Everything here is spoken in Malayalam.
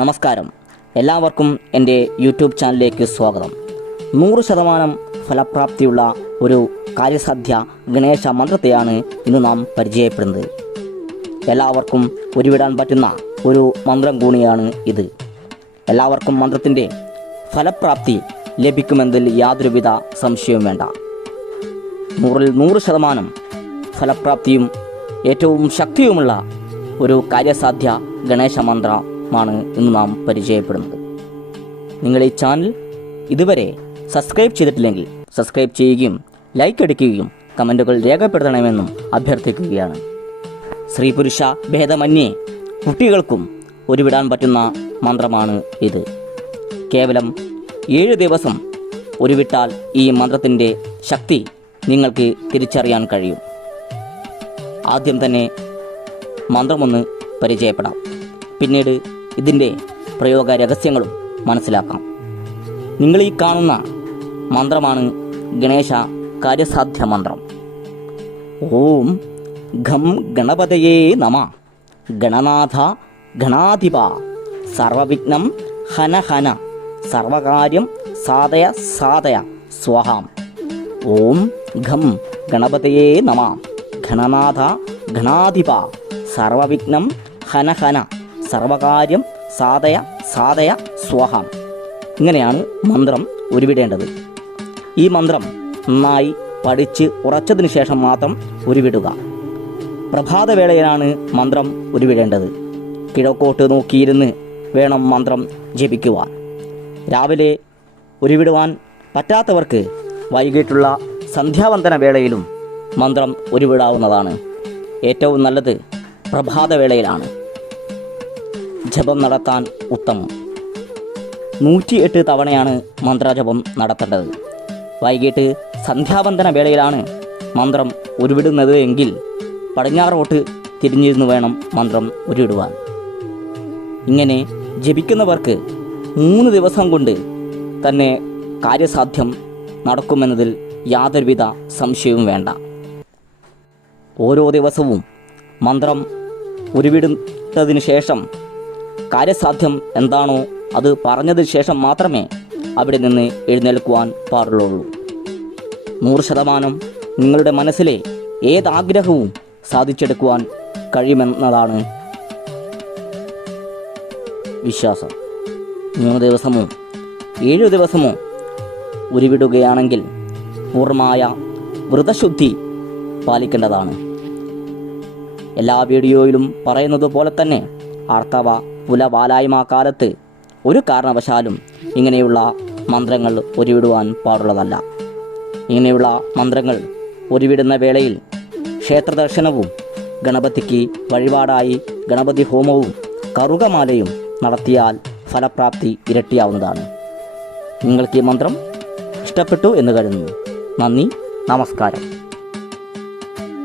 നമസ്കാരം, എല്ലാവർക്കും എൻ്റെ യൂട്യൂബ് ചാനലിലേക്ക് സ്വാഗതം. 100% ഫലപ്രാപ്തിയുള്ള ഒരു കാര്യസാധ്യ ഗണേശ മന്ത്രത്തെയാണ് ഇന്ന് നാം പരിചയപ്പെടുന്നത്. എല്ലാവർക്കും ഉരുവിടാൻ പറ്റുന്ന ഒരു മന്ത്രം കൂടിയാണ് ഇത്. എല്ലാവർക്കും മന്ത്രത്തിൻ്റെ ഫലപ്രാപ്തി ലഭിക്കുമെന്നതിൽ യാതൊരുവിധ സംശയവും വേണ്ട. 100% ഫലപ്രാപ്തിയും ഏറ്റവും ശക്തിയുമുള്ള ഒരു കാര്യസാധ്യ ഗണേശ മന്ത്രമാണ് ഇന്ന് നാം പരിചയപ്പെടുന്നത്. നിങ്ങൾ ഈ ചാനൽ ഇതുവരെ സബ്സ്ക്രൈബ് ചെയ്തിട്ടില്ലെങ്കിൽ സബ്സ്ക്രൈബ് ചെയ്യുകയും ലൈക്ക് അടിക്കുകയും കമൻറ്റുകൾ രേഖപ്പെടുത്തണമെന്നും അഭ്യർത്ഥിക്കുകയാണ്. സ്ത്രീ പുരുഷ ഭേദമന്യേ കുട്ടികൾക്കും ഉരുവിടാൻ പറ്റുന്ന മന്ത്രമാണ് ഇത്. കേവലം 7 ദിവസം ഉരുവിട്ടാൽ ഈ മന്ത്രത്തിൻ്റെ ശക്തി നിങ്ങൾക്ക് തിരിച്ചറിയാൻ കഴിയും. ആദ്യം തന്നെ മന്ത്രമൊന്ന് പരിചയപ്പെടാം. പിന്നീട് ഇതിൻ്റെ പ്രയോഗ രഹസ്യങ്ങളും മനസ്സിലാക്കാം. നിങ്ങൾ ഈ കാണുന്ന മന്ത്രമാണ് ഗണേശ കാര്യസാധ്യ മന്ത്രം. ഓം ഘം ഗണപതയേ നമ. ഗണനാഥ ഗണാധിപ സർവവിഘ്നം ഹന ഹന സർവകാര്യം സാധയ സാധയ സ്വാഹാം. ഓം ഘം ഗണപതയേ നമ. ഗണനാഥ ഗണാധിപ സർവവിഘ്നം ഹന ഹന സർവകാര്യം സാധയ സാധയ സ്വാഹാം. ഇങ്ങനെയാണ് മന്ത്രം ഉരുവിടേണ്ടത്. ഈ മന്ത്രം നന്നായി പഠിച്ച് ഉറച്ചതിന് ശേഷം മാത്രം ഉരുവിടുക. പ്രഭാതവേളയിലാണ് മന്ത്രം ഉരുവിടേണ്ടത്. കിഴക്കോട്ട് നോക്കിയിരുന്ന് വേണം മന്ത്രം ജപിക്കുവാൻ. രാവിലെ ഉരുവിടുവാൻ പറ്റാത്തവർക്ക് വൈകിട്ടുള്ള സന്ധ്യാവന്തന വേളയിലും മന്ത്രം ഉരുവിടാവുന്നതാണ്. ഏറ്റവും നല്ലത് പ്രഭാതവേളയിലാണ്. ജപം നടത്താൻ ഉത്തമം. 108 തവണയാണ് മന്ത്രജപം നടത്തേണ്ടത്. വൈകിട്ട് സന്ധ്യാവന്തന വേളയിലാണ് മന്ത്രം ഉരുവിടുന്നത് എങ്കിൽ പടിഞ്ഞാറോട്ട് തിരിഞ്ഞിരുന്ന് വേണം മന്ത്രം ഉരുവിടുവാൻ. ഇങ്ങനെ ജപിക്കുന്നവർക്ക് 3 ദിവസം കൊണ്ട് തന്നെ കാര്യസാധ്യം നടക്കുമെന്നതിൽ യാതൊരുവിധ സംശയവും വേണ്ട. ഓരോ ദിവസവും മന്ത്രം ഉരുവിടുന്നതിന് ശേഷം കാര്യസാധ്യം എന്താണോ അത് പറഞ്ഞതിന് ശേഷം മാത്രമേ അവിടെ നിന്ന് എഴുന്നേൽക്കുവാൻ പാടുള്ളൂ. 100% നിങ്ങളുടെ മനസ്സിലെ ഏതാഗ്രഹവും സാധിച്ചെടുക്കുവാൻ കഴിയുമെന്നതാണ് വിശ്വാസം. 3 ദിവസമോ 7 ദിവസമോ ഉരുവിടുകയാണെങ്കിൽ പൂർണ്ണമായ വ്രതശുദ്ധി പാലിക്കേണ്ടതാണ്. എല്ലാ വീഡിയോയിലും പറയുന്നത് പോലെ തന്നെ ആർത്തവ പുലവാലായ്മ കാലത്ത് ഒരു കാരണവശാലും ഇങ്ങനെയുള്ള മന്ത്രങ്ങൾ ഉരുവിടുവാൻ പാടുള്ളതല്ല. ഇങ്ങനെയുള്ള മന്ത്രങ്ങൾ ഉരുവിടുന്ന വേളയിൽ ക്ഷേത്രദർശനവും ഗണപതിക്ക് വഴിപാടായി ഗണപതി ഹോമവും കറുകമാലയും നടത്തിയാൽ ഫലപ്രാപ്തി ഇരട്ടിയാവുന്നതാണ്. നിങ്ങൾക്ക് ഈ മന്ത്രം ഇഷ്ടപ്പെട്ടു എന്ന് കരുതുന്നു. നന്ദി, നമസ്കാരം.